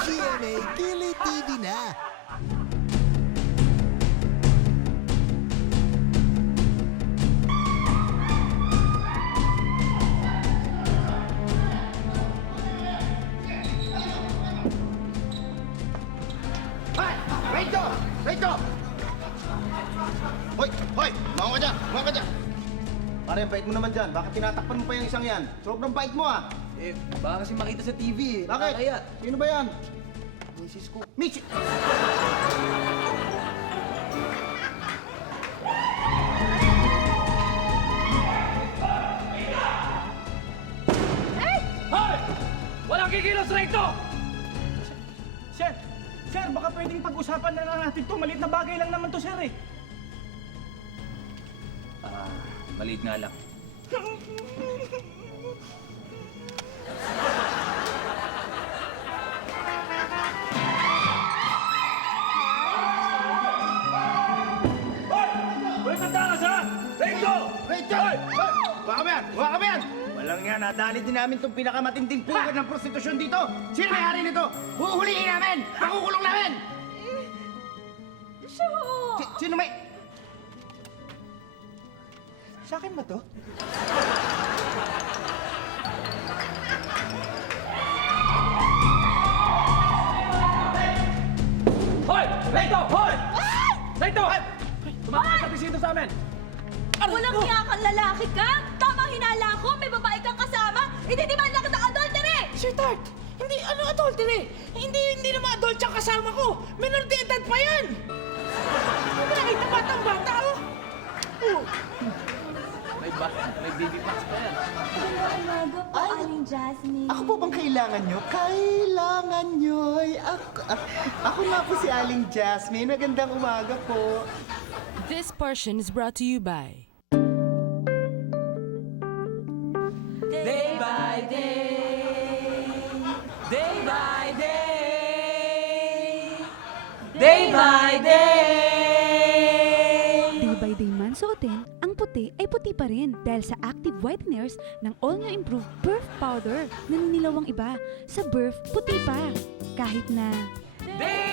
GMA Gili TV na! Hoy! Rito! Rito! Hoy! Hoy! Mawang ka dyan! Mawang ka dyan! Pare, ang bait mo naman dyan. Bakit tinatakpan mo pa yung isang yan? Sobrang bait mo ah! Eh, baka kasi makita sa TV eh. Bakit? Kaya. Sino ba yan? Misis ko. Michi! Hoy! Walang kikilos rito! Sir! Sir, baka pwedeng pag-usapan na lang natin to. Maliit na bagay lang naman to, sir eh. Maliit nga lang. Hoy! Tanda ka sa! Rito! Rito! Hoy! Baka ba yan? Baka ba yan? Walang yan. Nadali din namin itong pinakamatinding pugad ng prostitusyon dito. Sino may-ari nito? Huhulihin namin! Pakukulong namin! Siya ho! Sino may... Sa akin ba to? Hoy! Rito! Hoy! Rito! Tumakas sa bisito sa amin! Walang hiya kang lalaki ka? Tama hinala ko, may babae kang kasama? Idiniman lang kita adultery! Sweetheart, hindi ano adultery. Hindi naman adult yung kasama ko. Minor de edad pa yan. Hindi mo nakita batang-bata, oh. Oh. May baby packs pa yan. Umaga po, Aling Jasmine. Ako po bang kailangan nyo? Kailangan nyo. Ako nga po si Aling Jasmine. Magandang umaga po. This portion is brought to you by Day by day, day by day, day by day. Day by day man suotin, ang puti ay puti pa rin dahil sa active whiteners ng All New Improved Birth Powder. Naninilaw ang iba. Sa birth, puti pa. Kahit na... Day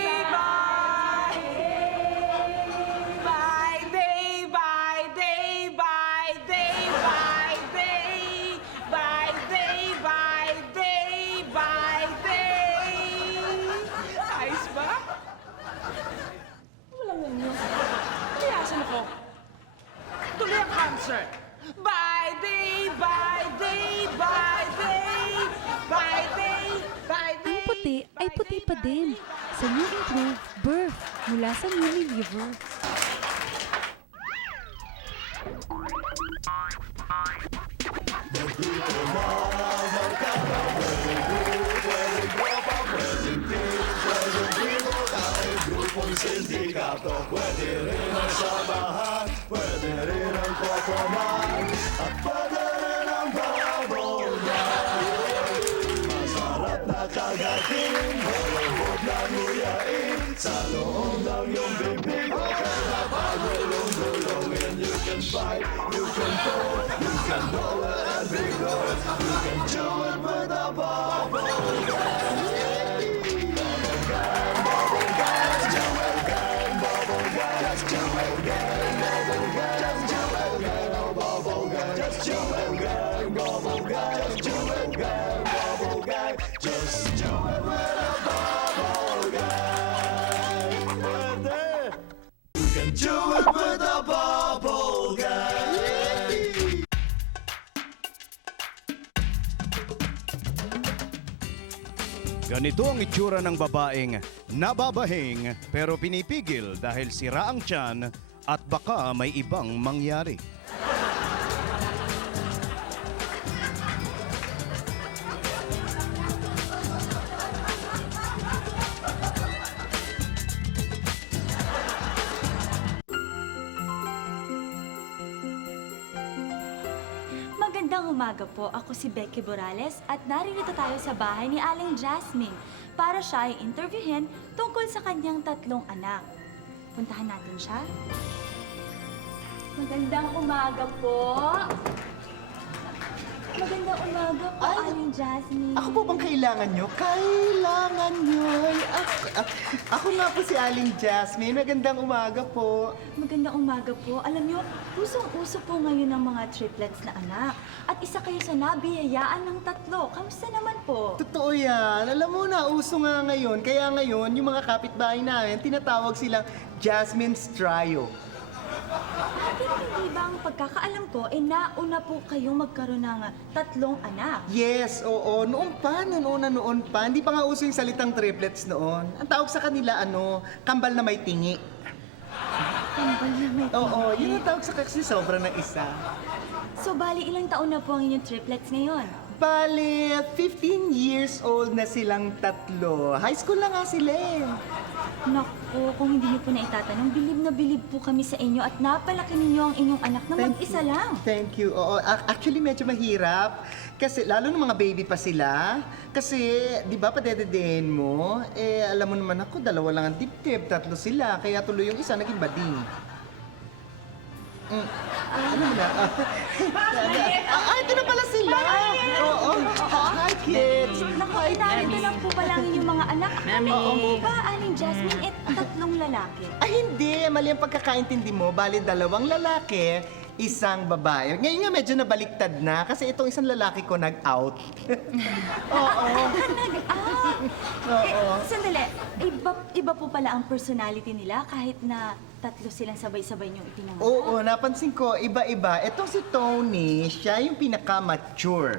by day, by day, by day, by day, by day, by day, by day. Ayos ba? Walang ganyan. Liyasan ako. Tuloy ang concert. By day, by day, by day, by day, by day. Ang puti ay puti pa din. Sa New Improved Birth mula sa Unilever. Ganito ang itsura ng babaeng nababahing pero pinipigil dahil sira ang tiyan at baka may ibang mangyari. Magandang umaga po. Ako si Becky Morales at naririto tayo sa bahay ni Aling Jasmine para siya ay interviewin tungkol sa kanyang 3 anak. Puntahan natin siya. Magandang umaga po. Magandang umaga po, Aling Jasmine. Ako po bang kailangan nyo? Kailangan nyo. Ako nga po si Aling Jasmine. Magandang umaga po. Magandang umaga po. Alam niyo, usong-uso po ngayon ng mga triplets na anak. At isa kayo sa nabiyayaan ng 3. Kamusta naman po? Totoo yan. Alam mo na, uso nga ngayon. Kaya ngayon, yung mga kapitbahay namin, tinatawag silang Jasmine's Trio. Hindi ba ang pagkakaalam ko, nauna po kayong magkaroon ng 3 anak? Yes, oo. Noon pa. Hindi pa nga uso yung salitang triplets noon. Ang tawag sa kanila, kambal na may tingi. Kambal na may Oo, yun ang tawag sa kasi sobra ng isa. So, bali ilang taon na po ang inyong triplets ngayon? Bale, 15 years old na silang 3. High school na nga sila eh. Naku, kung hindi niyo po na itatanong, bilib na bilib po kami sa inyo at napalaki ninyo ang inyong anak na mag-isa lang. Thank you. Oo, actually medyo mahirap. Kasi lalo ng mga baby pa sila. Kasi, di ba, padededehin mo, alam mo naman ako, 2 lang ang dibdib, 3 sila. Kaya tuloy yung isa naging bading. Ano mo na? Ito na pala sila! Oo. Hi, kids! Naku, narito lang po pala ang inyong mga anak. Mami. Oo ba, Aling Jasmine, 3 lalaki? Ay, hindi. Mali ang pagkakaintindi mo. Bali, 2 lalaki, 1 babae. Ngayon nga medyo nabaliktad na kasi itong isang lalaki ko nag-out. Oo. Nag-out! Oo. Sandali, iba po pala ang personality nila kahit na 3 silang sabay-sabay niyong ipinanganak. Oo, napansin ko, iba-iba. Itong si Tony, siya yung pinaka-mature.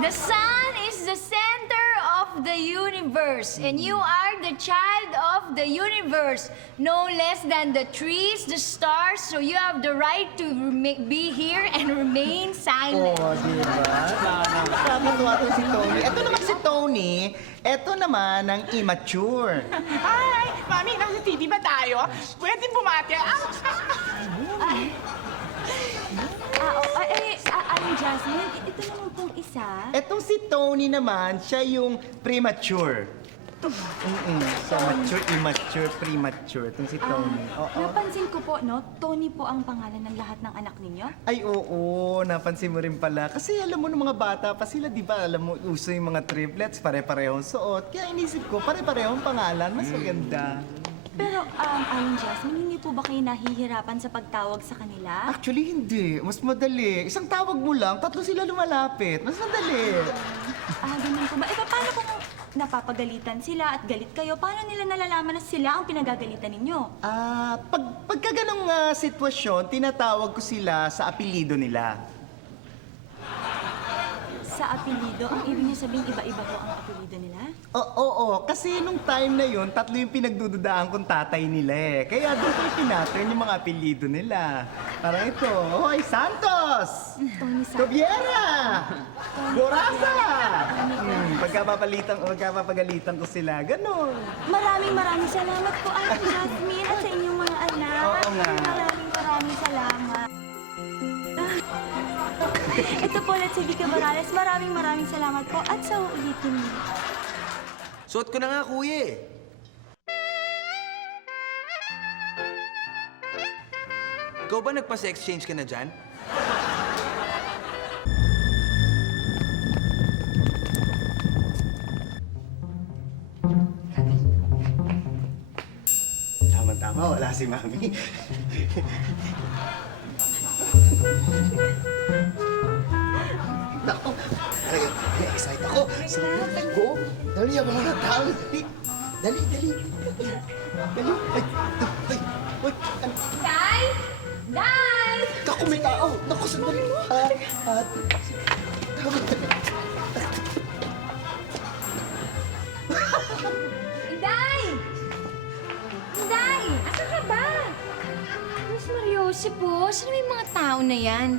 The sun is the center of the universe, and you are the child of the universe, no less than the trees, the stars, so you have the right to be here and remain silent. Oo, di ba? Nakakatuwa to si Tony. Ito naman si Tony, ito naman ang immature. Ay, Mami, nasa TV ba tayo? Pwede bumati. Aling Jasmine, ito naman pong isa. Etong si Tony naman, siya yung premature. So, mature, immature, premature. Itong si Tony. Oo. Napansin ko po, no? Tony po ang pangalan ng lahat ng anak ninyo? Ay, oo. Napansin mo rin pala. Kasi alam mo, ng mga bata pa sila, di ba? Alam mo, uso yung mga triplets, pare-parehong suot. Kaya inisip ko, pare-parehong pangalan. Mas maganda. Pero, Aling Jasmine, hindi po ba kayo nahihirapan sa pagtawag sa kanila? Actually, hindi. Mas madali. Isang tawag mo lang, 3 sila lumalapit. Mas madali. Ganun po ba? Paano kung napapagalitan sila at galit kayo? Paano nila nalalaman na sila ang pinagagalitan ninyo? Pagka ganong sitwasyon, tinatawag ko sila sa apelyido nila. Sa apelido, ang ibig niyo sabihin iba-iba po ang apelido nila? Oo, kasi nung time na yun, 3 yung pinagdududaan kong tatay nila eh. Kaya doon ko pinaturn yung mga apelyido nila. Parang ito, Hoy Santos! Tony Santos. Tobiera! Borasa! Pagkapapagalitan ko sila, ganun. Maraming salamat po, Aling Jasmine, at sa inyong mga anak. Oo nga. Maraming salamat. Ito po ulit si Vicky Morales. Maraming salamat po at sa uulitin niyo. Suot ko na nga, kuya eh. Ikaw ba nagpa-exchange ka na dyan? Tama-tama, wala si Mami. Nako, excited ako. Go. Dali, ang mga tao. Dali. Dali. Ay. Day! Day! Naku, may tao. Naku, sandali. Day! Day! Asan ka ba? Miss Mariose po, saan may mga tao na yan?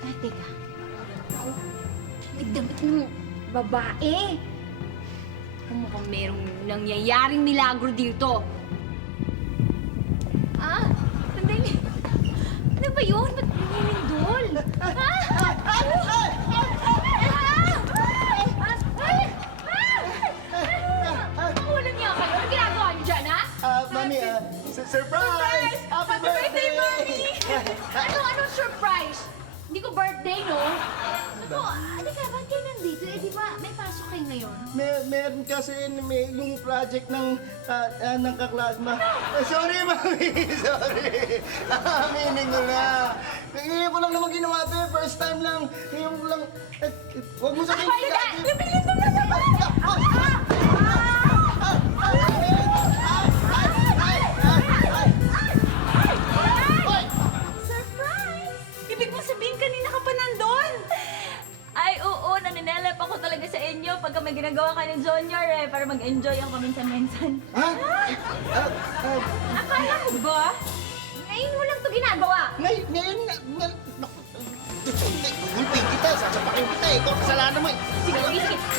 Ay, teka. May damit ng babae. Mukhang merong nangyayaring milagro dito. Sandali. Ano ba yun? Ba't nanginindol? Walang niya kayo. Ano ginagawa niyo dyan, ha? Mami, surprise! Happy birthday, Mami! Anong surprise? Hindi ko birthday. may pasok kayo ngayon? Meron kasi yung project ng kaklasma. Sorry, mami. Sorry. Aminin ko na. Ngayon ko lang naman ginawa ito. First time lang. Ngayon ko lang. Huwag mo sabihin. Lumilit mo na naman! Surprise! Ibig mo sabihin kanina ka pa nandun? Ay, oo. Naninelep ako talaga sa inyo pagka may ginagawa ka ni Junior para mag-enjoy ang kaminsan-minsan. Akala mo ba? Ngayon mo lang ito ginagawa. Ngayon. Gulpin kita. Sasapakin kita. Ikaw kasalanan mo. Sige,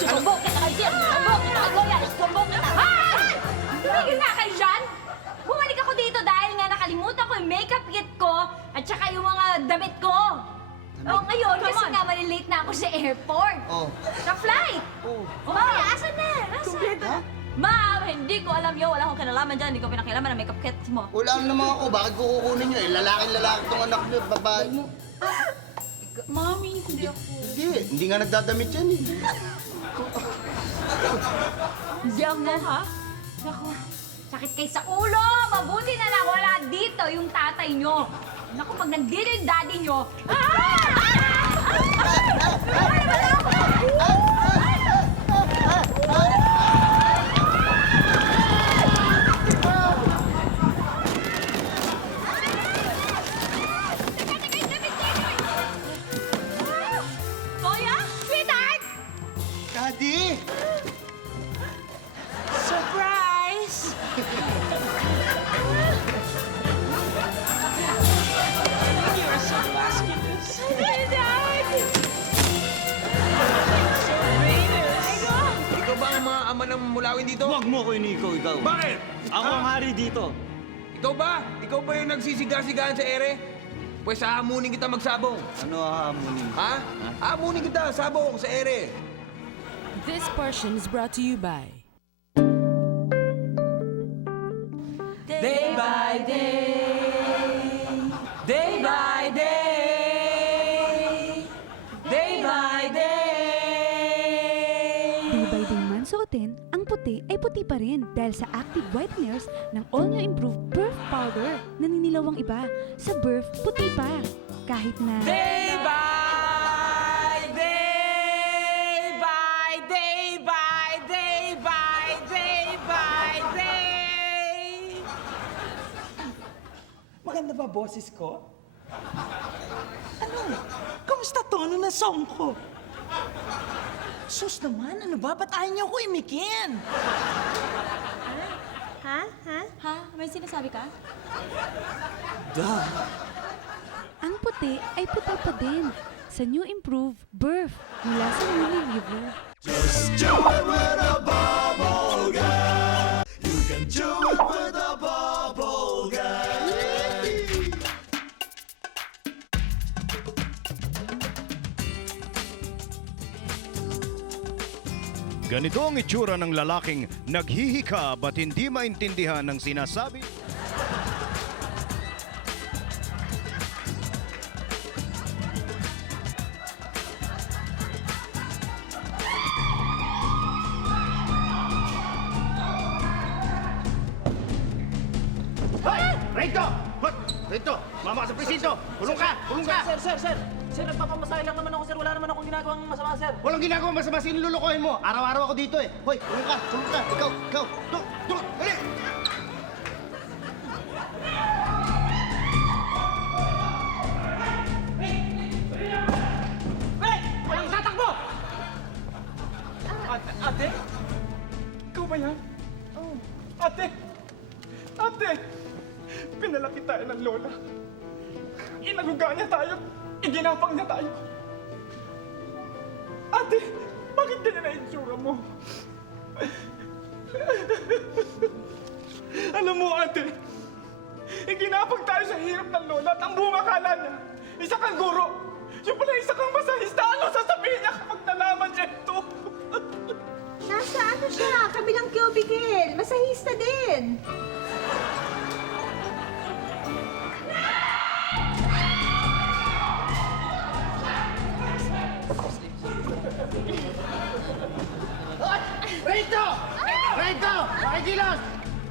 sumbong kita kay Jim. Sumbong kita kay Goya. Sumbong kita. Ay! Tumigil na kayo dyan! Bumalik ako dito dahil nga nakalimutan ko yung makeup kit ko at saka yung mga damit ko. Ngayon, kasi nga malilate na ako sa airport. Sa flight. Kaya, asan na? Nasa? Ma'am, hindi ko alam yun. Wala akong kinalaman dyan. Hindi ko pinakialaman ang makeup kit mo. Wala naman ako. Bakit ko kukunin nyo? Lalaki itong anak nyo. Babae. Mami, hindi ako. Hindi nga nagdadamit yan eh. Hindi ako, ha? Naku, sakit kayo sa ulo! Mabuti na lang wala dito yung tatay nyo. Naku, pag nandito yung daddy nyo... Goya? Sweetheart! Daddy! Surprise! You're so masculine. Sweetheart! So famous. Ikaw ba ang mga ama ng mulawin dito? Huwag mo ko iniko, ikaw. Bakit? Ako ang hari dito. Ikaw ba? Ikaw ba yung nagsisiga-sigaan sa ere? Pues hahamunin kita magsabong. Ano hahamunin? Ha? Hahamunin kita, sabong, sa ere. This portion is brought to you by Day by day, day by day, day by day. Day by day man suotin, ang puti ay puti pa rin dahil sa active whiteners ng all-new improved Burf Powder. Naninilaw ang iba. Sa Burf, puti pa. Kahit na... Day by day, by day, by day, by day, by day. Maganda ba boses ko? Ano? Kamusta tono ng song ko? Sus naman, ano ba? Ba't ayaw niyo ko imikin? Ha? May sinasabi ka? Ang puti ay puti pa din. Sa new improved Burf mula sa Unilever. Ganito ang itsura ng lalaking naghihikab at hindi maintindihan ng sinasabi. Hoy! Rito! Hoy! Rito! Mama ka sa presinto! Kulong ka! Kulong ka! Sir, nagpapamasahe lang naman ako, sir. Wala naman akong ginagawang masama, sir. Walang ginagawa masama, sinululukohin mo. Araw-araw ako dito eh. Hoy, kulong ka, kulong ka. Ikaw. Dali! Walang tatakbo! Ate? Ikaw ba yan? Oo. Ate! Pinalaki tayo ng lola. Inaluga niya tayo. Iginapang niya tayo. Ate, bakit ganyan na itsura mo? Alam mo, ate, iginapang tayo sa hirap ng lola at ang buong akala niya, isa kang guro. Yung pala isa kang masahista. Ano sasabihin niya kapag nalaman niya ito? Nasa ano siya? Kabilang cubicle. Masahista din. Bakit to? Bakit kilos?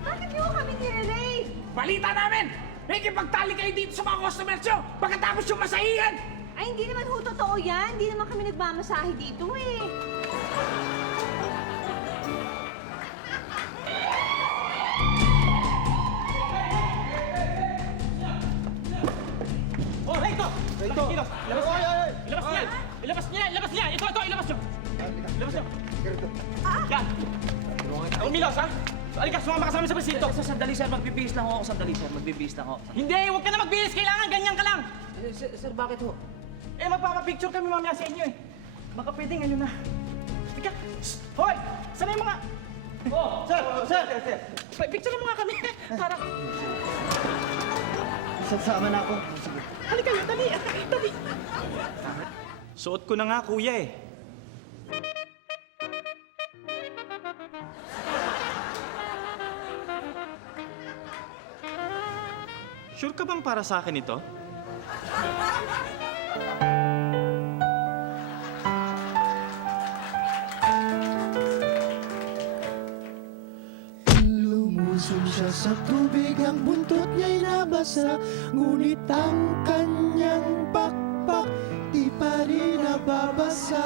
Bakit niyo kami nire-raid? Balita namin! Nakikipagtali kayo dito sa mga customers nyo pagkatapos yung masahihan! Ay, hindi naman ho totoo yan. Hindi naman kami nagmamasahe dito eh. Oh, Rito! Rito! Ilabas niya! Ilabas niya! Ilabas niya! Ito! Ilabas niyo! Ilabas niyo! Yan! Milos, ha? Halika, sumama ka sa amin sa presinto. Sandali, sir. Magbibihis lang ako. Sandali, sir. Magbibihis lang ako. Hindi! Huwag ka na magbihis! Kailangan ganyan ka lang! Sir, bakit ho? Eh, magpapapicture kami mamaya sa inyo eh. Baka pwedeng ano na. Halika! Hoy! Saan yung mga... Oh! Sir! Sir! Picture mo nga kami. Para... Sasama na ako. Halika yun, dali! Dali! Suot ko na nga, kuya eh. Sure ka bang para sa akin ito? Lumusong siya sa tubig, ang buntot niya'y nabasa. Ngunit ang kanyang pakpak, di pa rin nababasa.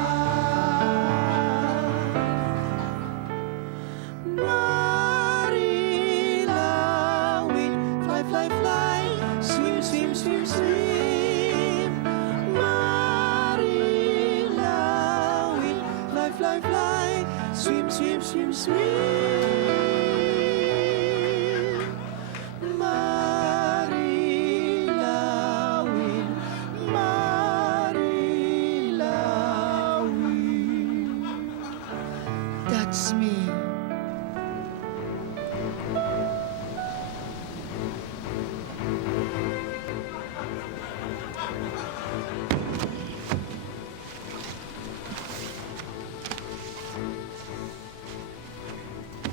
Marilawin, fly, fly, fly, swim, swim, swim, swim. Marilawin, fly, fly, fly, swim, swim, swim, swim. Marilawin, Marilawin. That's me.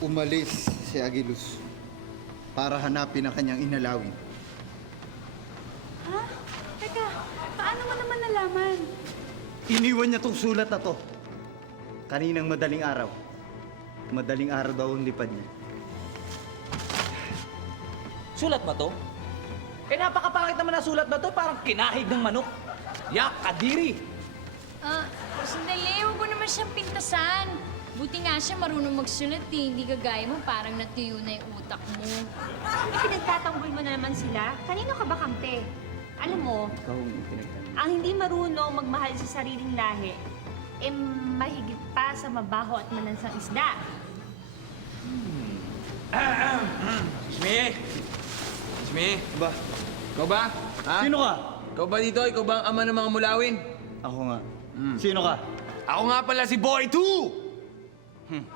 Umalis si Agilus para hanapin ang kanyang inalawin. Ha? Teka, paano mo naman nalaman? Iniwan niya tong sulat na to. Kaninang madaling araw. Madaling araw daw ang lipad niya. Sulat ba to? Eh, napakapangit naman na sulat na to. Parang kinahig ng manok. Yak, kadiri! Sandali, huwag mo naman siyang pintasan. Buti nga siya marunong magsulat eh. Hindi kagaya mo, parang natuyo na yung utak mo. Pinagtatanggol mo na naman sila. Kanino ka ba kampe? Alam mo, Ikaw ang pinagtanong. ang hindi marunong magmahal sa sariling lahi, eh mahigit pa sa mabaho at manansang isda. Isme! Isme! Ba? Ikaw ba? Ha? Sino ka? Ikaw ba dito? Ikaw ba ang ama ng mga mulawin? Ako nga. Sino ka? Ako nga pala si Boy 2!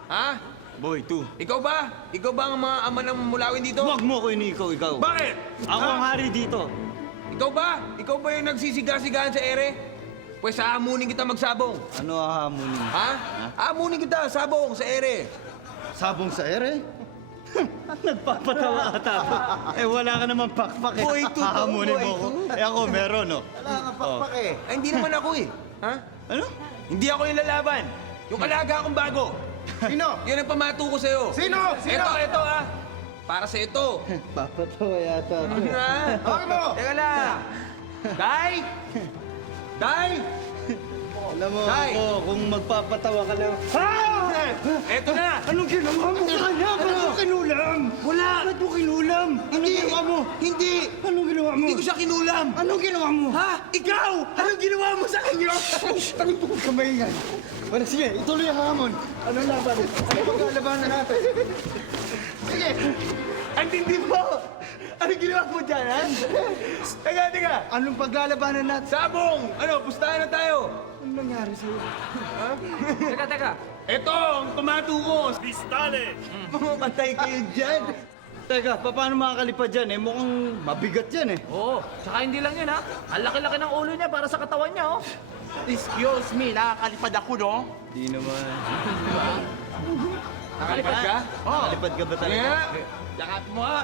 Ha? Boy, 2. Ikaw ba? Ikaw ba ang mga ama ng mulawin dito? Huwag mo ko ikaw. Bakit? Ako ang hari dito. Ikaw ba? Ikaw ba yung nagsisiga-sigahan sa ere? Pues aamunin kita magsabong. Ano hahamunin? Ha? Aamunin kita, sabong sa ere. Sabong sa ere? Nagpapatawa ata ako. Eh wala ka naman pakpak eh. Boy, two to, Hahamunin boy, mo ako. two. Eh ako meron no. Wala kang pakpak eh. Ay, hindi naman ako eh. Ha? Ano? Hindi ako yung lalaban. Yung alaga akong bago. Sino? Yan ang pamato ko sa'yo. Sino? Sino? Ito ha. Para sa ito. Papatawa yata ako. Ano ha? Bakit mo? Teka lang. Day! Day! Alam mo Tay! ako, kung magpapatawa ka lang. Eto na! Anong ginawa mo sa kanya? Ba't mo kinulam? Wala! Ba't mo kinulam? Hindi! Anong ginawa mo? Hindi! Anong ginawa mo? Hindi ko siya kinulam! Anong ginawa mo? Ha? Ikaw! Anong ginawa mo sa kanya? Anong tukod kamay yan? Bueno, sige, ituloy ang hamon. Anong laban? Ano paglalabanan natin? Sige! Ang tindi mo! Anong ginawa mo dyan, ha? Teka! Anong paglalabanan natin? Sabong! Ano, pustahan na tayo! Anong nangyari sa'yo? Teka. Ito ang pamato ko! Pistale! Mamatay kayo dyan! Teka, paano makakalipad dyan eh? Mukhang mabigat yan eh. Oo, tsaka hindi lang yun ha. Ang laki-laki ng ulo niya para sa katawan niya oh. Excuse me, nakakalipad ako, no? Di naman. Nakalipad ka? Nakalipad ka ba talaga? Kaya, yakap mo ha!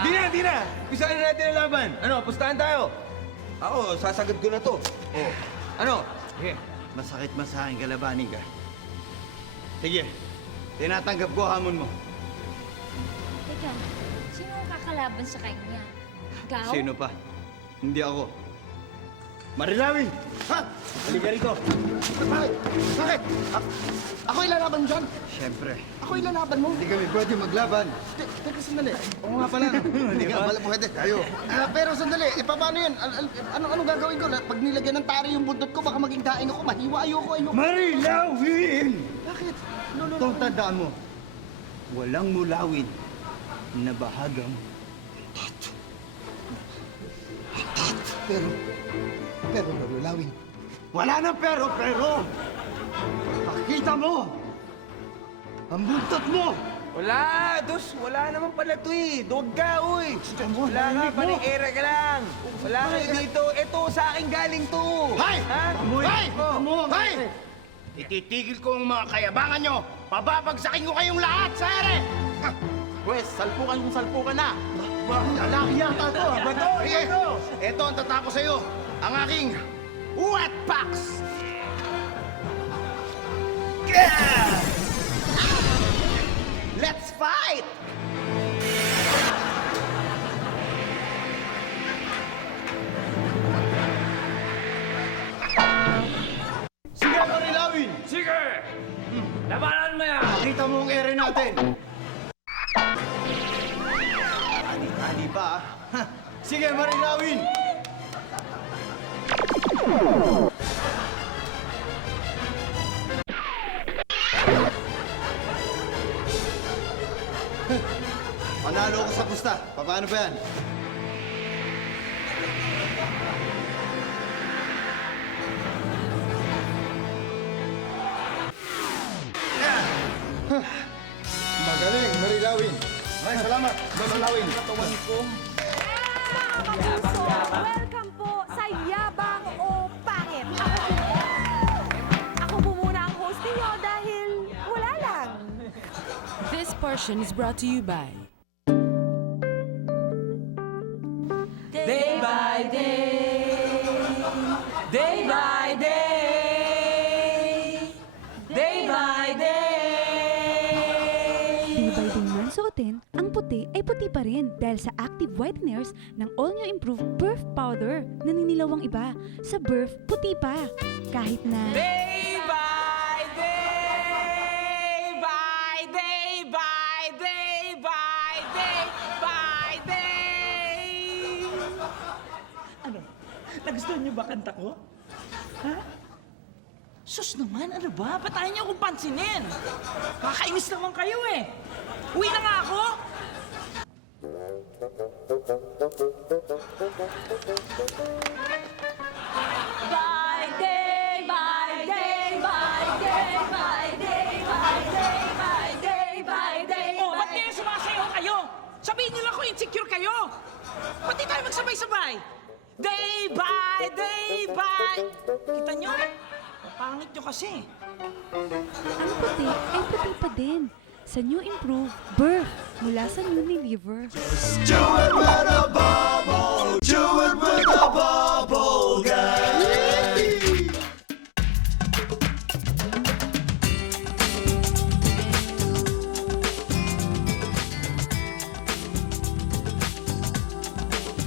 Di na! Pisahan na natin ang laban! Ano, pustahan tayo! Ako, sasagad ko na to. Oh. Ano? Masakit man sa akin, kalabanin ka. Sige, Tinatanggap ko hamon mo. Teka, sino ang kakalaban sa kanya? Ikaw? Sino pa? Hindi ako. Marilawin! Ha? Halika rito. Bakit? Bakit? Ako ilalaban mo dyan? Siyempre. Ako ilalaban mo? Hindi kami pwede maglaban. Teka, sandali. Oo nga pala. Hindi ka pala pwede. Tayo. Pero sandali, paano yun? Ano gagawin ko? Pag nilagyan ng tari yung buntot ko, baka maging daing ako. Mahiwa, ayoko. Marilawin! Bakit? Itong tandaan mo, walang mulawin na bahagang Pero marulawin. wala na pero! Pakita mo! Ang buntot mo! Wala, Dos. Wala naman pala to eh. Duwag ka, uy. Wala ka, paning-era ka lang. Wala kayo dito. Ito, sa akin galing to. Hay! Ha? Hay! Oh. Hay! Ititigil ko ang mga kayabangan nyo! Pababagsakin ko kayong lahat sa ere! Pwes, salpukan kung salpukan na. Lalaki yata to! Bato! Ito ang tatapos sa'yo! Ang aking wet packs! Let's fight! Sige, Marilawin! Sige! Labanan mo yan! Nakita mo ang ere natin! Ani pa, ah. Ha, sige, Marilawin! Panalo ko sa pusta. Paano ba yan? Magaling, Marilawin. Ay, salamat, Marilawin. Welcome po sa Yabang o Pangit. Ako po muna ang host niyo dahil wala lang. This portion is brought to you by Day by day, day by day, day by day. Day-by-day man suotin, ang puti ay puti pa rin dahil sa active whiteners ng all-new improved Burf Powder na ninilawang iba. Sa Burf, puti pa. Kahit na... Day by day, by day, by day, by day, by day. Ano? Nagustuhan niyo ba kanta ko? Ha? Sus naman, ano ba? Ba't ayaw niyo akong pansinin? Kakainis naman kayo eh. Uwi na nga ako. By day, by day, by day, by day, by day, by day, by day. Oh, ba't kaya sumasayaw kayo? Sabihin niyo lang kung insecure kayo. Ba't di tayo magsabay-sabay? Day by day by... Kita niyo? Ang pangit niyo kasi. Ang puti ay puti pa din. Sa new improved Burf mula sa Unilever.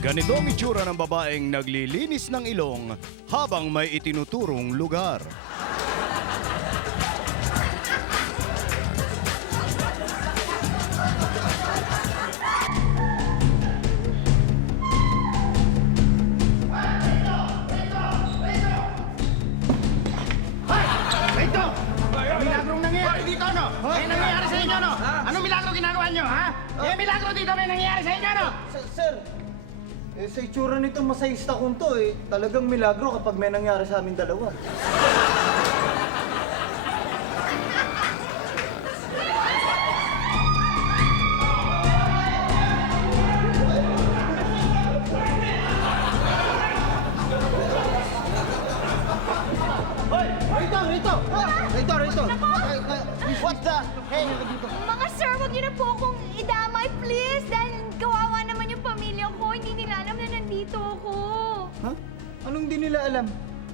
Ganito ang itsura ng babaeng naglilinis ng ilong habang may itinuturong lugar. Rito! Milagrong nangyayari dito, no? May nangyayari sa inyo, no? Anong milagro ginagawa nyo, ha? May milagro dito may nangyayari sa inyo, no? Sir, sa itsura nito masayista kong to eh. Talagang milagro kapag may nangyari sa amin dalawa. Hoy! Rito! What the? Hey! Mga sir, huwag niyo na po akong idamay, please. Dahil kawawa naman yung pamilya ko. Hindi nila alam na nandito ako. Ha? Anong di nila alam?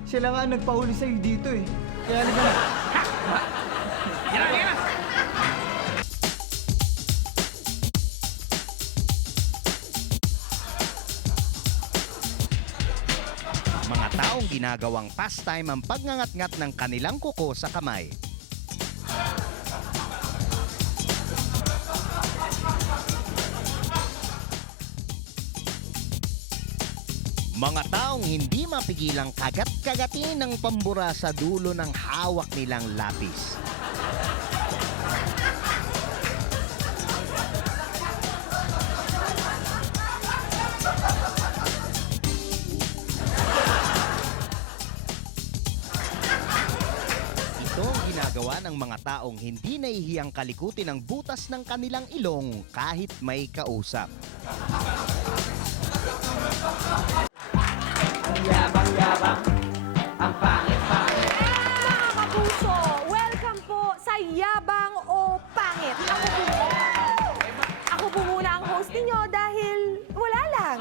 Sila nga ang nagpahuli sa'yo dito eh. Kaya halika na. Yan na! ginagawang pastime ang pagngangat-ngat ng kanilang kuko sa kamay. Mga taong hindi mapigilang kagat-kagatin ng pambura sa dulo ng hawak nilang lapis. Ito ang ginagawa ng mga taong hindi nahihiyang kalikutin ang butas ng kanilang ilong kahit may kausap. Mga kapuso, welcome po sa Yabang o Pangit. Ako po muna ang host ninyo dahil wala lang.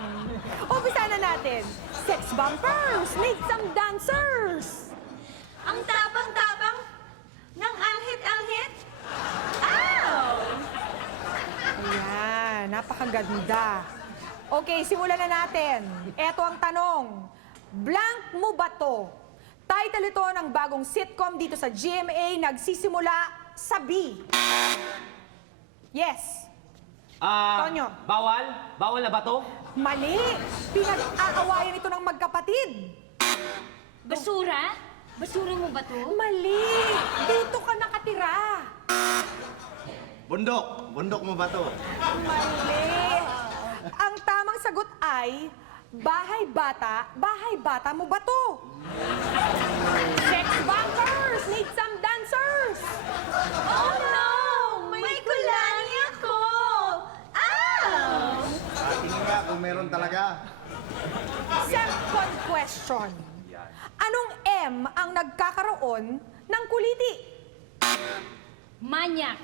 Umpisa na natin. Sex bumpers, meet some dancers. Ang tapang-tapang ng anghit-anghit. Ow! Ayan, napakaganda. Okay, simulan na natin. Ito ang tanong. Blank mo ba to? Title ito ng bagong sitcom dito sa GMA, nagsisimula sa B. Yes. Tonyo. Bawal? Bawal na ba to? Mali! Pinag-aawayan ito ng magkapatid. Basura? Basura mo ba to? Mali! Dito ka nakatira. Bundok! Bundok mo ba to? Mali! Ang tamang sagot ay, bahay bata mo ba to? Sex bumpers! Need some dancers! Oh no! May kulani ako! Ow! Tingin nga kung meron talaga. Second question. Anong M ang nagkakaroon ng kuliti? Manyak.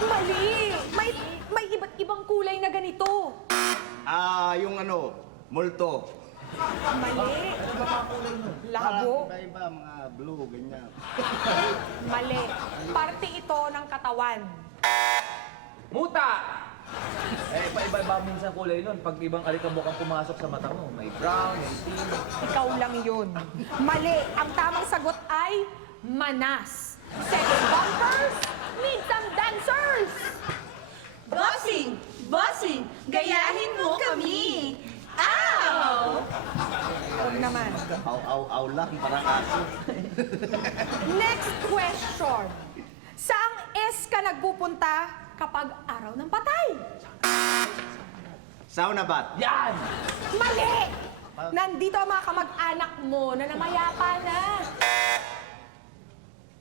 Mali! May iba't ibang kulay na ganito. Yung multo. Mali. Labo. Iba-iba, mga blue, ganyan. Mali. Parte ito ng katawan. Muta! Paiba-iba minsan kulay nun. Pag ibang alikabok ang pumasok sa mata mo, may brown, may pink. Ikaw lang yun. Mali. Ang tamang sagot ay manas. Sex bumpers, need some dancers. Bossing! Bossing! Gayahin mo kami! Ow! Huwag naman. Aw lang, parang aso. Next question. Saang S ka nagpupunta kapag araw ng patay? Sauna bat. Yan! Mali! Nandito ang mga kamag-anak mo na namayapa na.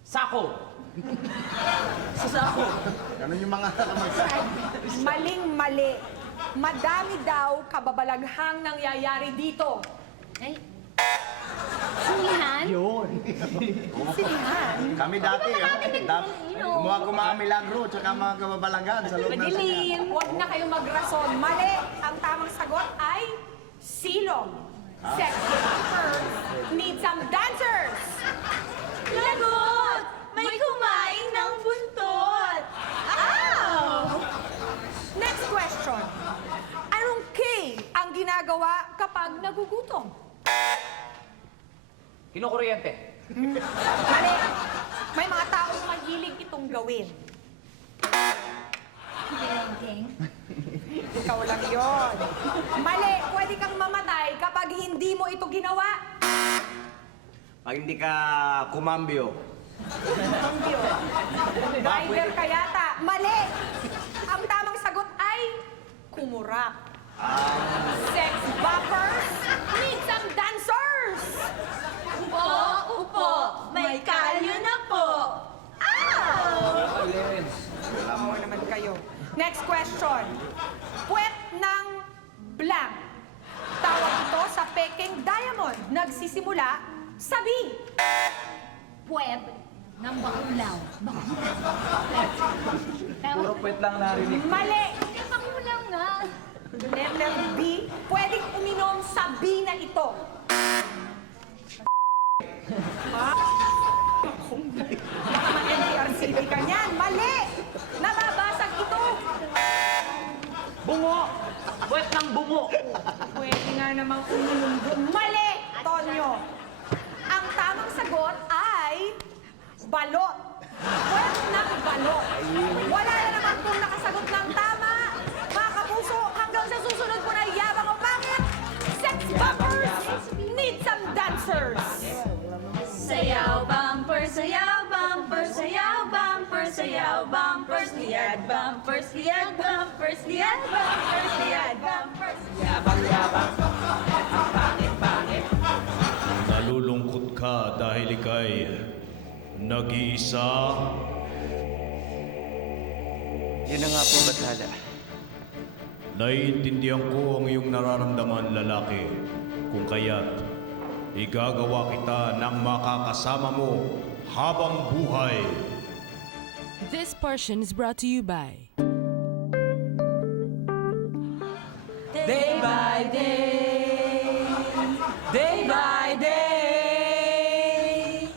Sako! Ganun yung mga kamagsabi. Maling-mali. Madami daw kababalaghang nangyayari dito. Ay. Sinihan? Sinihan? Kami dati, mga milagro, tsaka mga kababalagan sa loob ng Madilim. Huwag na kayong magrason. Mali. Ang tamang sagot ay silong. Sex bumpers need some dancers. Lagot! May kumain ng buntot! Ow! Next question. Anong K ang ginagawa kapag nagugutom? Kinukuryente. Mali. May mga taong mahilig itong gawin. Ikaw lang yon. Mali. Pwede kang mamatay kapag hindi mo ito ginawa. Pag hindi ka kumambyo. Cambio. Driver ka yata. Mali. Ang tamang sagot ay kumurak. Sex bumpers need some dancers. Upo! May kalyo na po! Ow! Alam mo naman kayo. Next question. Puwet ng blank. Tawag ito sa Peking Diamond. Nagsisimula sa B. Puwet ng bakulaw. Puro puwet lang narinig. Mali. Hindi bakulaw nga. Letter B. Pwedeng uminom sa B na ito. Baka ma-NTRCB ka niyan. Mali. Nababasag ito. Bungo! Puwet ng bungo! Pwede nga namang uminom doon. Mali. Tonyo. tamang sagot ay balot. Puwet ng balot. Wala na naman kung nakasagot ng tama. Mga kapuso, hanggang sa susunod po na yabang o pangit, sex bombers need some dancers. Sayaw bumper, sayaw bumper, sayaw bumper, sayaw bumper, liad bumpers, liad bumpers, liad bumpers, liad bumpers. Nalulungkot ka dahil ika'y nag-iisa. Yun na nga po, Bathala. Naiintindihan ko ang iyong nararamdaman, lalaki. Kung kaya't igagawa kita ng makakasama mo habang buhay. This portion is brought to you by Day by day, day by day,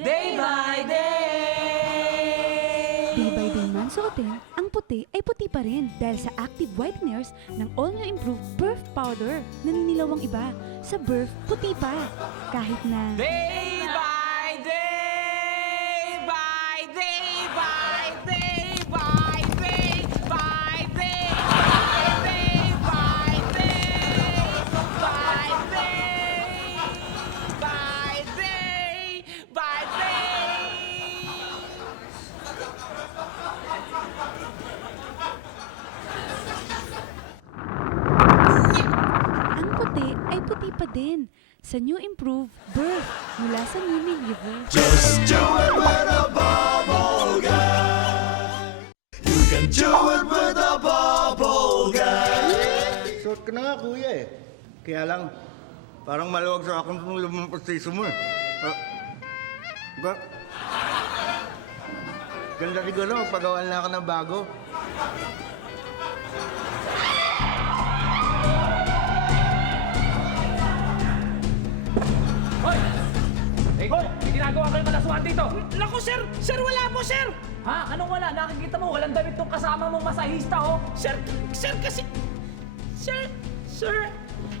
day by day. Day by day man suotin, ang puti ay puti pa rin dahil sa active whiteners ng all new improved Birth Powder. Naninilaw ang iba. Sa Birth, puti pa. Kahit na... Day by day, by day, by day, by day, by day, by day, by day, by day, by day. Ang puti ay puti pa din sa new improved Birth mula sa Unilever. Just do it with a bubble guy. You can do it with a bubble guy. Suot ka na nga, kuya eh. Kaya lang, parang maluwag sa akin itong lumang proseso mo eh. Ganda siguro, magpagawaan na ako ng bago. Hoy! Hoy! May ginagawa kayo malasuhan dito! Naku, sir! Sir, wala po, sir! Ha? Anong wala? Nakikita mo, walang damit tong kasama mong masahista, oh! Sir, sir kasi... Sir,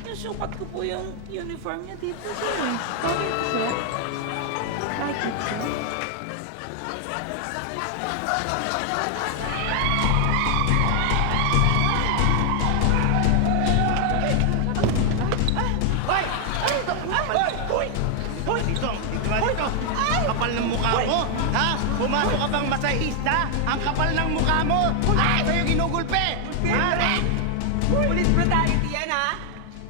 yung sukat ko po yung uniform niya dito, sir. Bakit, sir? Bakit, sir? Dito! Ang kapal ng mukha mo! Ha? Pumasok ka bang masahista? Ang kapal ng mukha mo! Bakit sa'yo ginugulpe? Ha? Police brutality yan, ha?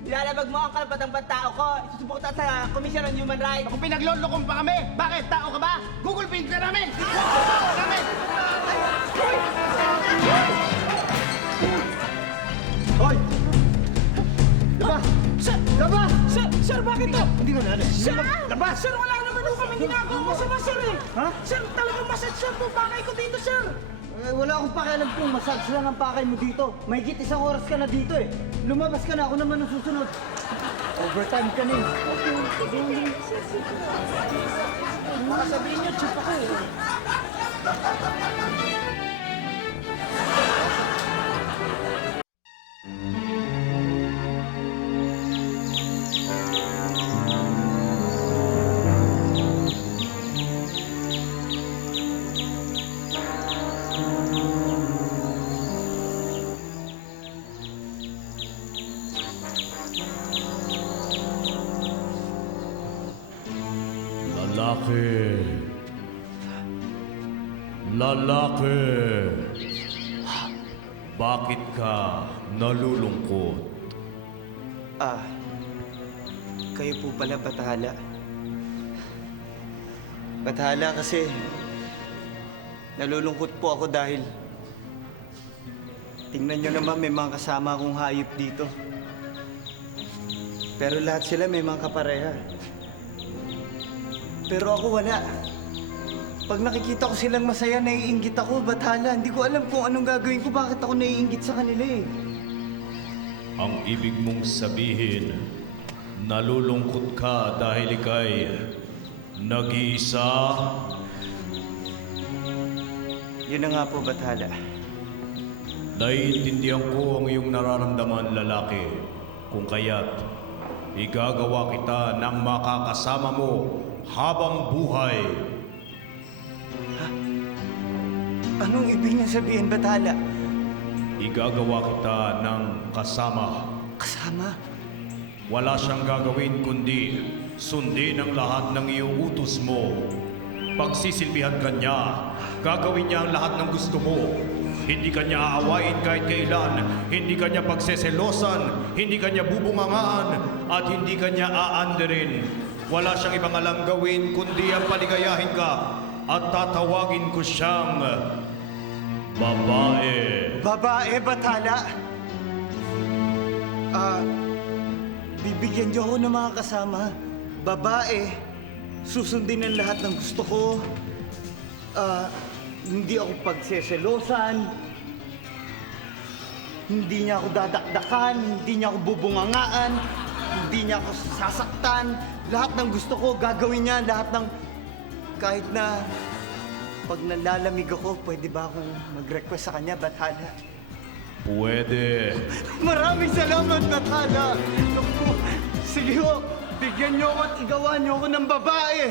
Nilalabag mo ang karapatang pantao ko. Isusuporta sa Commission on Human Rights. Kung pinaglolokong pa kami, bakit? Tao ka ba? Gugulpin ka namin! Gugulpin ka namin! Hoy! Labas! Labas! Sir, bakit to? Hindi ko na alam. Sir! Labas! Sir, wala naman po kami ginagawa masama, sir eh! Ha? Sir, talagang massage sir po pakay ko dito, sir! Wala akong pakialam kung massage lang ang pakay mo dito. Mahigit 1 oras ka na dito eh. Lumabas ka na, ako naman ang susunod. Overtime ka na eh. Baka sabihin niyo, chip ako eh. Lalaki. Lalaki. Bakit ka nalulungkot? Kayo po pala, Bathala. Bathala kasi nalulungkot po ako dahil tingnan nyo naman may mga kasama akong hayop dito. Pero lahat sila may mga kapareha. Pero ako wala. Pag nakikita ko silang masaya, naiinggit ako, Bathala. Hindi ko alam kung anong gagawin ko, bakit ako naiinggit sa kanila eh. Ang ibig mong sabihin, nalulungkot ka dahil ika'y nag-iisa? Yun na nga po, Bathala. Naiintindihan ko ang iyong nararamdaman, lalaki. Kung kaya't igagawa kita ng makakasama mo habang buhay. Anong ibig niya sabihin, Bathala? Igagawa kita ng kasama. Kasama? Wala siyang gagawin kundi sundin ang lahat ng iuutos mo. Pagsisilbihan ka niya, gagawin niya ang lahat ng gusto mo. Hindi ka niya aawain kahit kailan, hindi ka niya pagseselosan, hindi ka niya bubungangaan, at hindi ka niya aanderin. Wala siyang ibang alam gawin kundi ang paligayahin ka at tatawagin ko siyang babae. Babae, Bathala? Bibigyan niyo ako ng mga kasama. Babae, susundin ang lahat ng gusto ko. Hindi ako pagseselosan. Hindi niya ako dadakdakan. Hindi niya ako bubungangaan. Hindi niya ako sasaktan. Lahat ng gusto ko, gagawin niya. Lahat ng... Kahit na... Pag nalalamig ako, pwede ba akong mag-request sa kanya, Bathala? Pwede. Maraming salamat, Bathala! Naku, sige ho, bigyan niyo ako at igawa niyo ako ng babae!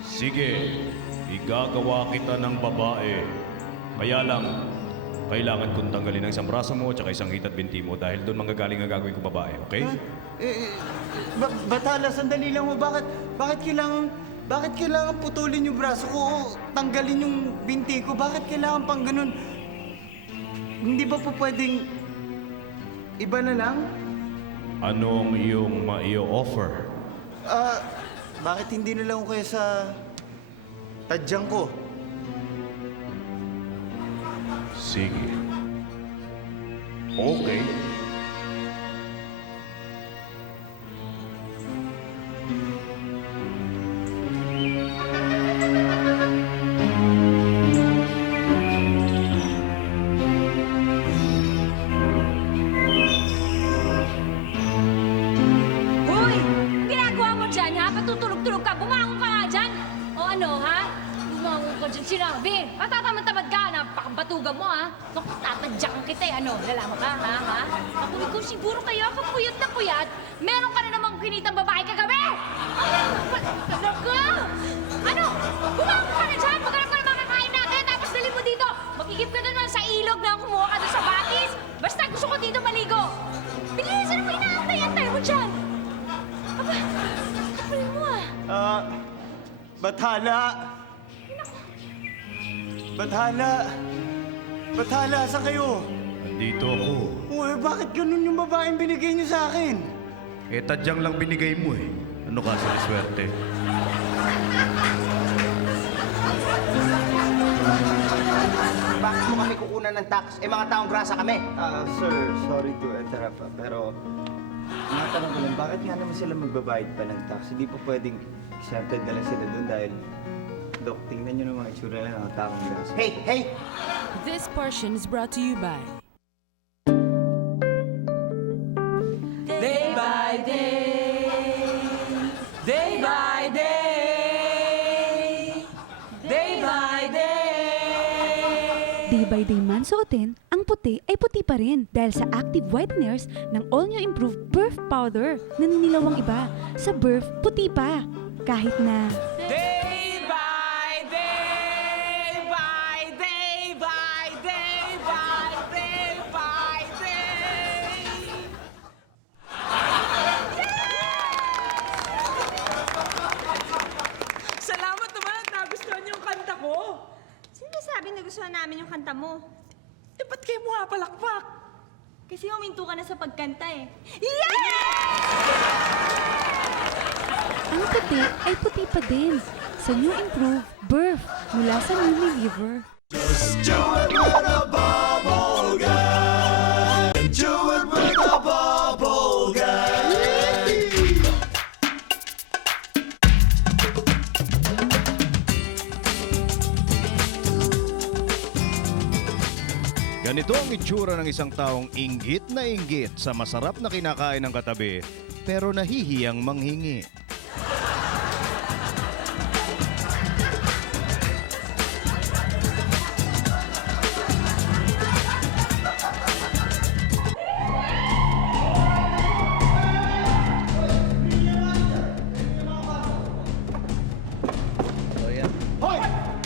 Sige, igagawa kita ng babae. Kaya lang, kailangan kong tanggalin ang isang braso mo at isang hit at binti mo dahil doon manggagaling ang gagawin ko babae, okay? Bathala, sandali lang mo. Bakit kailangan putulin yung braso ko o tanggalin yung binti ko? Bakit kailangan pang ganun? Hindi ba po pwedeng iba na lang? Anong iyong ma-i-offer? Bakit hindi na lang kaya sa tadyang ko? Sige. Okay. Hoy! Ginagawa mo dyan, ha? Patutulog-tulog ka. Bumangon ka nga dyan. O ano, ha? Bumangon ka dyan. Sinabi. Matatamad-tamad ka. Napakabatugan mo, ha? Naku, tatadyakan kita, eh. Ano, lalaman ka, ha? Ako, ikaw siguro kaya ka puyat na puyat. Meron ka na namang kinitang babae kagabi! Naku! Ano? Bumangon ka na dyan! Maghanap ka ng mga kakain natin, tapos dali mo dito. Makikip ka doon sa ilog na kumuha ka doon sa batis. Basta gusto ko dito maligo. Bilisan mo, inaantay-antay mo dyan. Aba, kapal mo, ah. Bathala! Bathala! Bathala, saan kayo? Nandito ako. Uy, bakit ganun yung babaeng binigay niyo sa akin? Eh, tadyang lang binigay mo eh. Ano ka sa swerte? Bakit mo kami kukunan ng tax? Eh, mga taong grasa kami. Sir, sorry to interrupt, pero natanong ko lang, bakit nga naman sila magbabayad pa ng tax? Hindi po pwedeng exempted na lang sila doon dahil, Dok, tingnan nyo naman itsura lang ng taong grasa. Hey, hey! This portion is brought to you by Day by day, day by day, day by day. Day by day man suotin, ang puti ay puti pa rin dahil sa active whiteners ng All New Improved Birth Powder. Naninilaw ang iba. Sa birth, puti pa. Kahit na Day by day, by day, by day, by day, by day. Salamat naman, nagustuhan yung kanta ko. Sino sabi na gusto namin yung kanta mo? Eh, ba't kayo pumapalakpak? Kasi huminto ka na sa pagkanta eh. ang puti ay puti pa din. Sa New Improved Birth mula sa Unilever. Ganito ang itsura ng isang taong inggit na inggit sa masarap na kinakain ng katabi pero nahihiyang manghingi.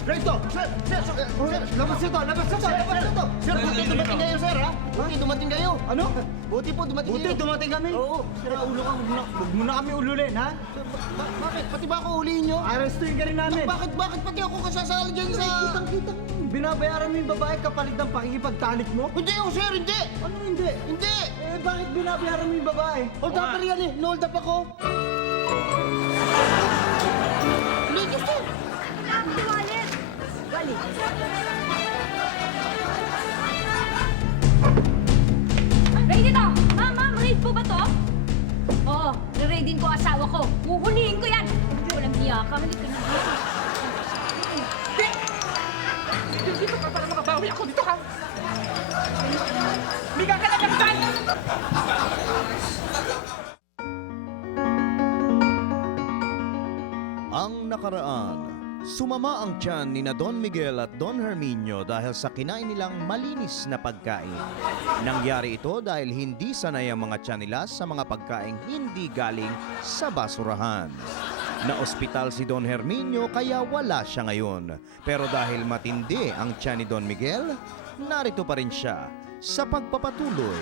Resto! Sir! Labas ito! Labas ito! Sir, buti dumating kayo, sir, ha? Buti dumating kayo. Ano? Buti po dumating kayo. Buti dumating kami? Oo. Sir, ulo ka. Huwag mo na kami ululin, ha? Bakit? Pati ba ako ulihin nyo? Arrestuin ka rin namin. Bakit pati ako kasasali dyan sa... Kitang-kitang. Binabayaran mo yung babae kapalit ng pakikipagtalik mo? Hindi oh, sir, hindi! Ano hindi? Hindi! Eh, bakit binabayaran mo yung babae? Hold up yan eh, hold up ako. Hindi, sir! Ang wallet! Galing. Ready to! Ma'am, ready po ba to? Oo, re-raidin ko asawa ko. Huhulihin ko yan. Walang niya ka, mali ka na. Hindi pa para makabawi ako dito, ha? Miga ka na kapitan! Ang nakaraan, sumama ang tiyan ni na Don Miguel at Don Herminio dahil sa kinain nilang malinis na pagkain. Nangyari ito dahil hindi sanay ang mga tiyan nila sa mga pagkaing hindi galing sa basurahan. Na-ospital si Don Herminio kaya wala siya ngayon. Pero dahil matindi ang tiyan ni Don Miguel, narito pa rin siya sa pagpapatuloy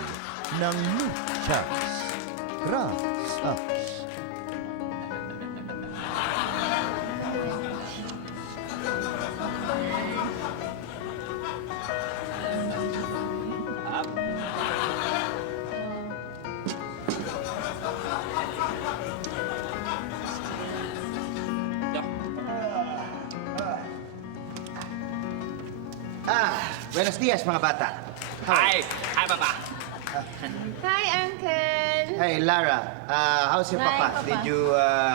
ng Muchas Gracias. Buenos dias, mga bata. Hi! Hi, Papa! Hi, Uncle! Hey, Lara, how's your Hi, papa? Papa. Did you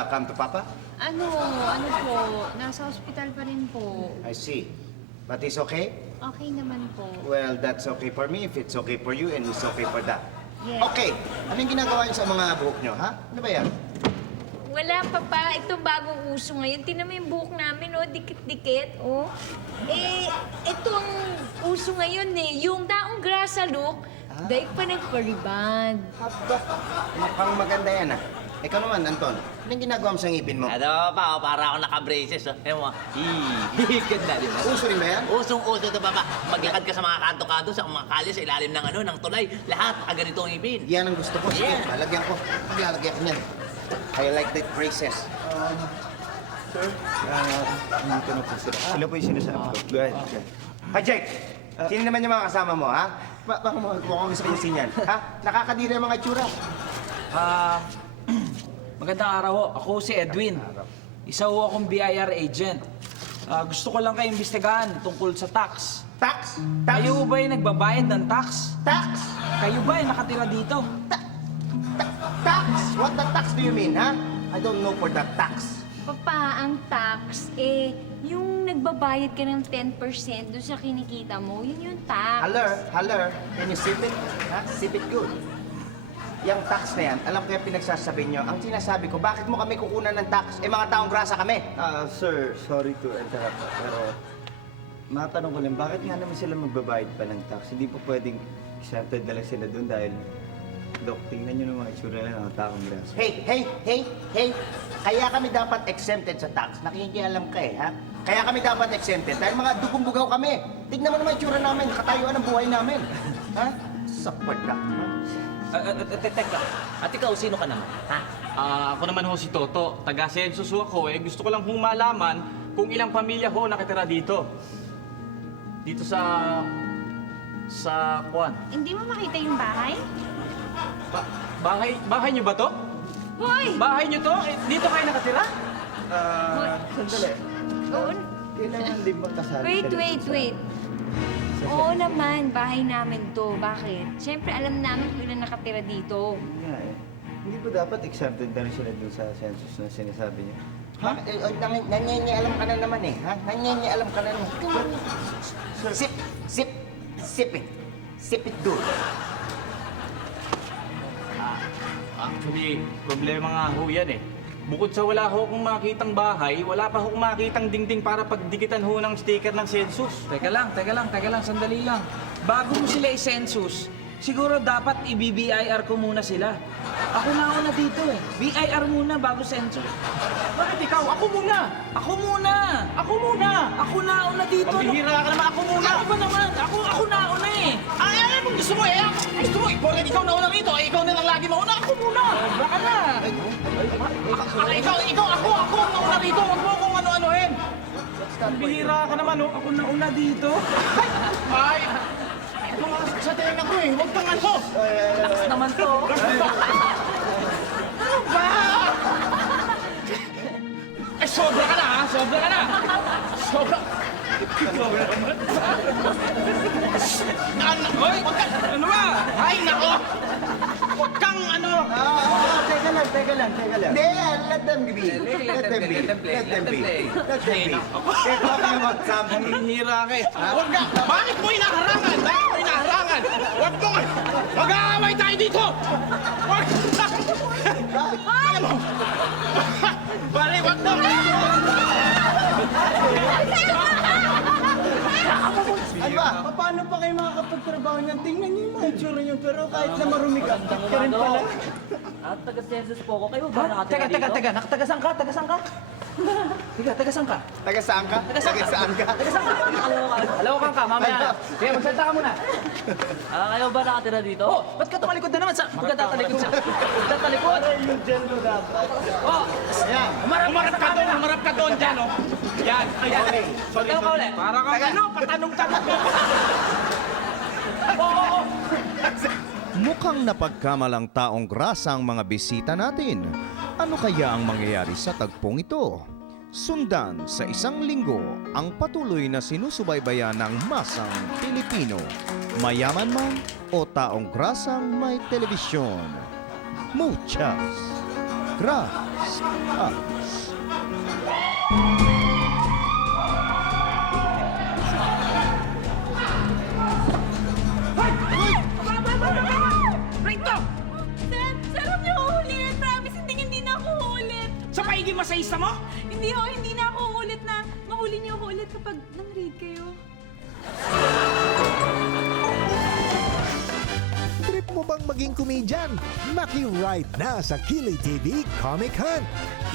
come to papa? Ano po, nasa ospital pa rin po. I see. But he's okay? Okay naman po. Well, that's okay for me if it's okay for you and it's okay for that. Yes. Okay, anong ginagawa niyo sa mga buhok niyo, ha? Ano ba yan? Wala pa pa. Ito bagong uso ngayon. Tingnan mo yung buhok namin, oh. Dikit-dikit, oh. Eh, ito ang uso ngayon, eh. Yung daong grasa look, daig pa nagpa-reband. Aba, mukhang maganda yan, ha? Ikaw naman, Anton, anong ginagawa mo sa ngipin mo? Ano pa, para ako naka-braces, oh. Ewan mo, ganda, di ba? Uso rin ba yan? Usong-uso ito, Papa. Maglakad ka sa mga kanto-kanto, sa mga kalye, sa ilalim ng ng tulay. Lahat, ganito ang ipin. Yan ang gusto ko. Sige, Yeah. lalagyan ko. Maglalagyan ko niyan. I like that braces. Sir, nandito na po sila. Sila po yung sinasabi ko. Go ahead. Ha, Jake! Sino naman yung mga kasama mo, ha? Baka mukhang gusto ko yan. Ha? Nakakadiri ang mga tsura. Magandang araw ho. Ako si Edwin. Isa ho akong BIR agent. Gusto ko lang kayo imbestigahan tungkol sa tax. Tax? Kayo ba yung nagbabayad ng tax? Tax? Kayo ba yung nakatira dito? Tax? What the tax do you mean, ha? I don't know for the tax. Papa, ang tax, eh, yung nagbabayad ka ng 10% doon sa kinikita mo, yun yung tax. Haller, can you sip it? Ha? Sip it good. Yung tax na yan, alam ko yung pinagsasabi nyo. Ang sinasabi ko, bakit mo kami kukunan ng tax? Eh, mga taong grasa kami. Sir, sorry to interrupt, pero matanong ko lang, bakit nga naman sila magbabayad pa ng tax? Hindi po pwedeng exempted na lang sila doon dahil, Dok, tingnan nyo ng mga itsura lang ng taong grasa. Hey! Kaya kami dapat exempted sa tax. Nakikialam ka ha? Kaya kami dapat exempted dahil mga dugong-bugaw kami. Tignan mo naman yung itsura namin, katayuan ng buhay namin. Ha? Sapag ka. Teka, at ikaw, sino ka naman? Ha? Ako naman ho si Toto. Taga-census ho ako eh. Gusto ko lang humalaman kung ilang pamilya ho nakatira dito. Dito sa Kwan. Hindi mo makita yung bahay? Bahay niyo ba to? Hoy! Bahay niyo to? Eh, dito kayo nakatira? Sandali. Oo. Kailangan din ba kasali Wait. Oo naman, bahay namin to. Bakit? Siyempre, alam namin kung ilan nakatira dito. Nga eh. Hindi ba dapat exempted na rin sila doon sa census na sinasabi niya? Ha? Nangyayaalam ka na naman eh. Ha? Nangyayaalam ka na naman. Sip it. Sip it good. Actually, problema nga ho yan eh. Bukod sa wala ho akong makitang bahay, wala pa ho akong makitang dingding para pagdikitan ho ng sticker ng census. Teka lang, sandali lang. Bago mo sila i-census, siguro dapat i-BIR ko muna sila. Ako na una dito eh. BIR muna bago census. Bakit ikaw? Ako muna! Ako muna! Ako muna! Ako nauna dito. Pambihira ka naman, ako muna. Ako ba naman? Ako nauna eh. Ay, ano gusto mo eh? Gusto mo, ikaw nauna rito. Ikaw na lang lagi mauna. Ako muna. Sobra ka na. Ikaw, ako ang nauna rito. Huwag mo akong ano-anohin. Pambihira ka naman, oh. Ako nauna dito. Ay! Ito nga sa tingin ako eh. Huwag kang ano. Lakas naman to. Ano ba? Eh, sobra ka na ha? Sobra ka na. Sobra. Hoy! Ano ba? Ay, nako! Huwag kang ano. Teka lang. Hindi, let them be. Let them be. Teka lang magsampo. Hira ka eh. Huwag ka. Bakit mo inaharangan? Huwag mo. Mag-aaway tayo dito. Huwag. Alam mo. Pare, huwag mo. Ano ba? Paano pa kayo makakapagtrabaho niyan? Tingnan niyo yung mga itsura niyo, pero kahit na marumi ka rin pala. At taga-census po ako. Kayo ba nakatira dito? Teka. Nakatagasan ka? Tagasan ka? Taga saan ka? Alawakan ka, mamaya. Sige, magsalita ka muna. Kayo ba nakatira dito? Oh, ba't ka tumalikod na naman sa... Huwag ka tatalikod sa... Huwag ka talikod. Yung gender dapat. Oh, Ayan. Umarap ka doon dyan, oh. Yan. sorry. Ka ulit. Para kang ano, patanong-tanong mo. Oo. Mukhang napagkamalang taong grasa ang mga bisita natin. Ano kaya ang mangyayari sa tagpong ito? Sundan sa isang linggo ang patuloy na sinusubaybayan ng masang Pilipino. Mayaman man o taong grasang may telebisyon. Muchas gracias. Rito! Sir, huwag niyo ulit. Promise, hindi na ako ulit. Sa paiging masayista mo? Hindi na ako ulit na mahuli niyo ako ulit kapag nang-read kayo. Trip mo bang maging komedyan? Maki-right na sa Kilig TV Comic Hunt.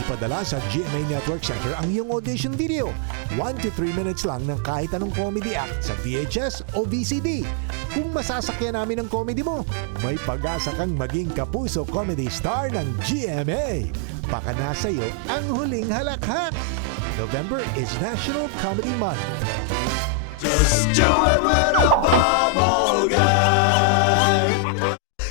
Ipadala sa GMA Network Center ang iyong audition video. 1 to 3 minutes lang ng kahit anong comedy act sa VHS o VCD. Kung masasakyan namin ang comedy mo, may pag-asa kang maging kapuso comedy star ng GMA. Baka nasa iyo ang huling halakhak. November is National Comedy Month. Just do it with a bubble guy.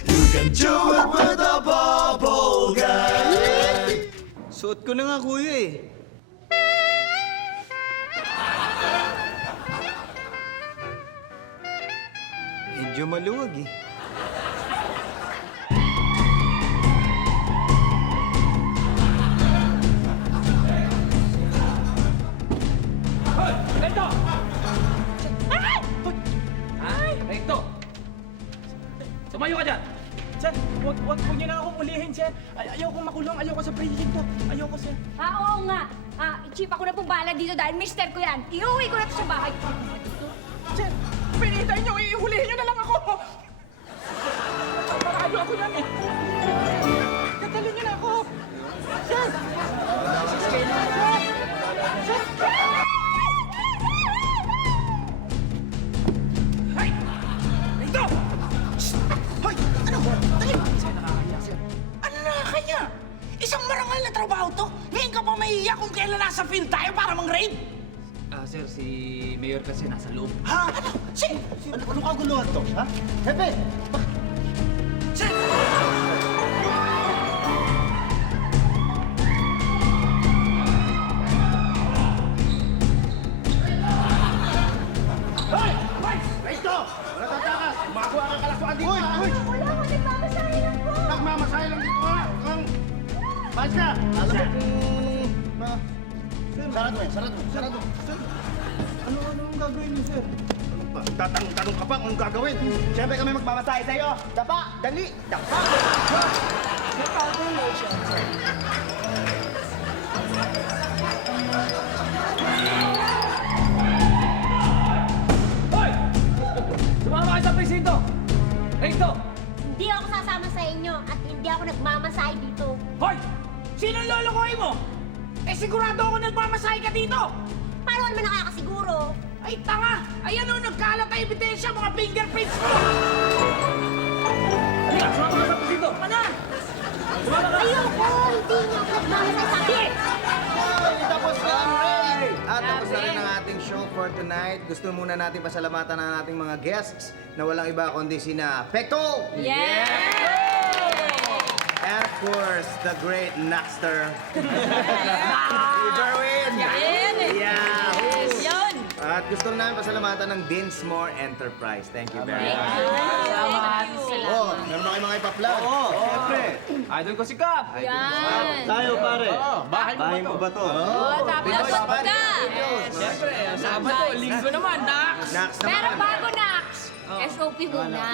You can do it with a bubble guy. Suot ko na nga, kuya eh. Medyo maluwag eh. Rito! Rito! Tumayo ka dyan! Sir, huwag niyo na akong ulihin, sir. Ayoko makulong, ayoko sa presinto. Ayoko, sir. Oo nga. Chief, ako na pong bahala dito dahil mister ko yan. Iuwi ko na ito sa bahay. Sir, pinitay niyo, iulihin niyo na lang ako. Parayo ako yan eh. Katalin niyo na ako. Sir! Hey! Rito! Hoy! Ano? Dali! Ano nakakanya? Isang marangal na trabaho to? Ngayon ka pa mahihiya kung kailan nasa field tayo para mang-raid? Sir, si Mayor kasi nasa loob. Ha? Ano? Ano kaguluhan to? Ha? Hepe! Sir! Hoy! Rito! Wala tatakas! Magawa ka kalasuan dito! Uy! Wala ko, nagmamasahe lang po. Nagmamasahe lang dito ha! Bas ka! Alam mo kung... Sarado. Ano ang gagawin niyo, sir? Tatanong ka pa kung gagawin. Siyempre kami magmamasahe sa'yo. Dapa! Dali! Dapa! Hoy! Sumama kayo sa presinto! Rito! Hindi ako sasama sa inyo at hindi ako nagmamasahe dito. Hoy! Sino lolokohin mo? Eh sigurado ako nagmamasahe ka dito! Paano naman nakakasira Ay, tanga! Ayan o, nagkalat ang ebidensya, mga fingerprints mo! Halika, sumama ka sa dito. Ano? Ayoko, hindi niyo ako masasabi. Tapos na ang raid! At tapos na rin ang ating show for tonight. Gusto muna natin pasalamatan ang ating mga guests na walang iba kundi sina Pekto! And of course, the great Naxter. Berwin! Yahoo! Yun! At gusto namin pasalamatan ng Dinsmore Enterprise. Thank you very much. Oh, meron na kayo mga ipa-plug. Siyempre. Idol ko si Kap. Yan. Tayo, pare. Bahay mo ba to? Dapat ka. Siyempre, Sabado, Linggo naman, Dax. Nax Pero naman. bago, Nax, SOP muna.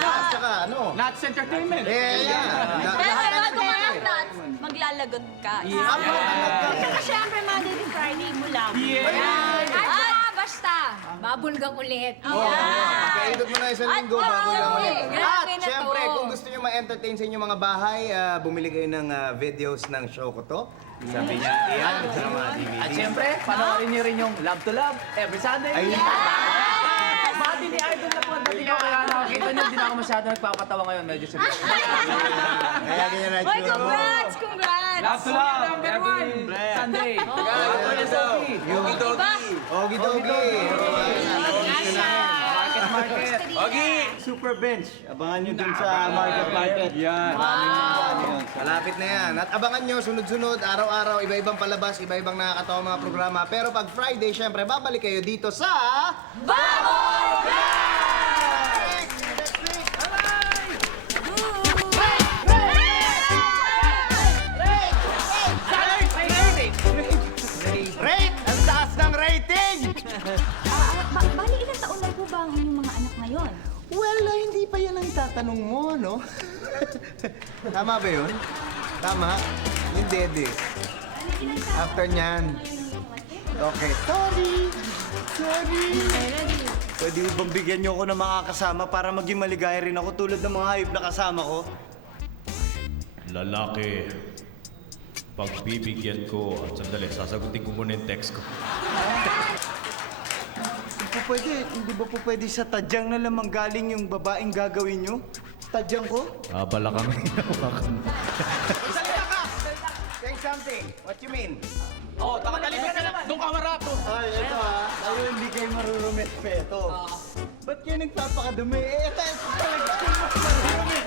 At saka ano? Nats Entertainment. Yeah. Pero bago ka lang, Nats, maglalagot ka. Saka syempre, Monday to Friday mo lang. At basta, babulgang ulit. Kaidot mo na isang linggo bago lang ulit. Grabe At na syempre, to. kung gusto nyo ma-entertain sa inyong mga bahay, bumili kayo ng videos ng show ko to. Sabi niya, yan, sa mga DVD. At siyempre, panoorin niyo rin yung Love to Love every Sunday. Mati ni Idol na po at dati ko, kaya nakakita niyo, hindi na ako masyado nagpapatawa ngayon. Medyo seryoso. Kaya ganyan na Hoy, itsura mo. congrats! Congrats! Love to Love every Sunday. Ogi-dogi. Market. Super Bench. Abangan nyo dun sa Market. Yan. Malapit na yan. At abangan nyo, sunod-sunod, araw-araw, iba-ibang palabas, iba-ibang nakakatawa mga programa. Pero pag Friday, syempre, babalik kayo dito sa... Rate! Ang taas ng rating! Bali, ilang taon na po ba ang inyong mga anak ngayon? Well, hindi pa yan ang itatanong mo, no? Tama ba yun? Tama? Hindi, di. After nyan. Okay. Sorry! Pwede mo bang bigyan nyo ako ng mga kasama para maging maligaya rin ako tulad ng mga hayop na kasama ko? Lalaki, pagbibigyan ko at sandali, sasagutin ko muna yung text ko. Hindi ba po pwede sa tadyang na lamang galing yung babaeng gagawin nyo? Tadyang ko? Abala kami hinawakan mo. Salita ka! Say something. What you mean? Oh, takalibig ka naman. Doon ka marato. Ay, ito ha. Tayo hindi kayo marurumit peto. Ba't kayo nagpapakadumi? Ito talaga kayo marurumit.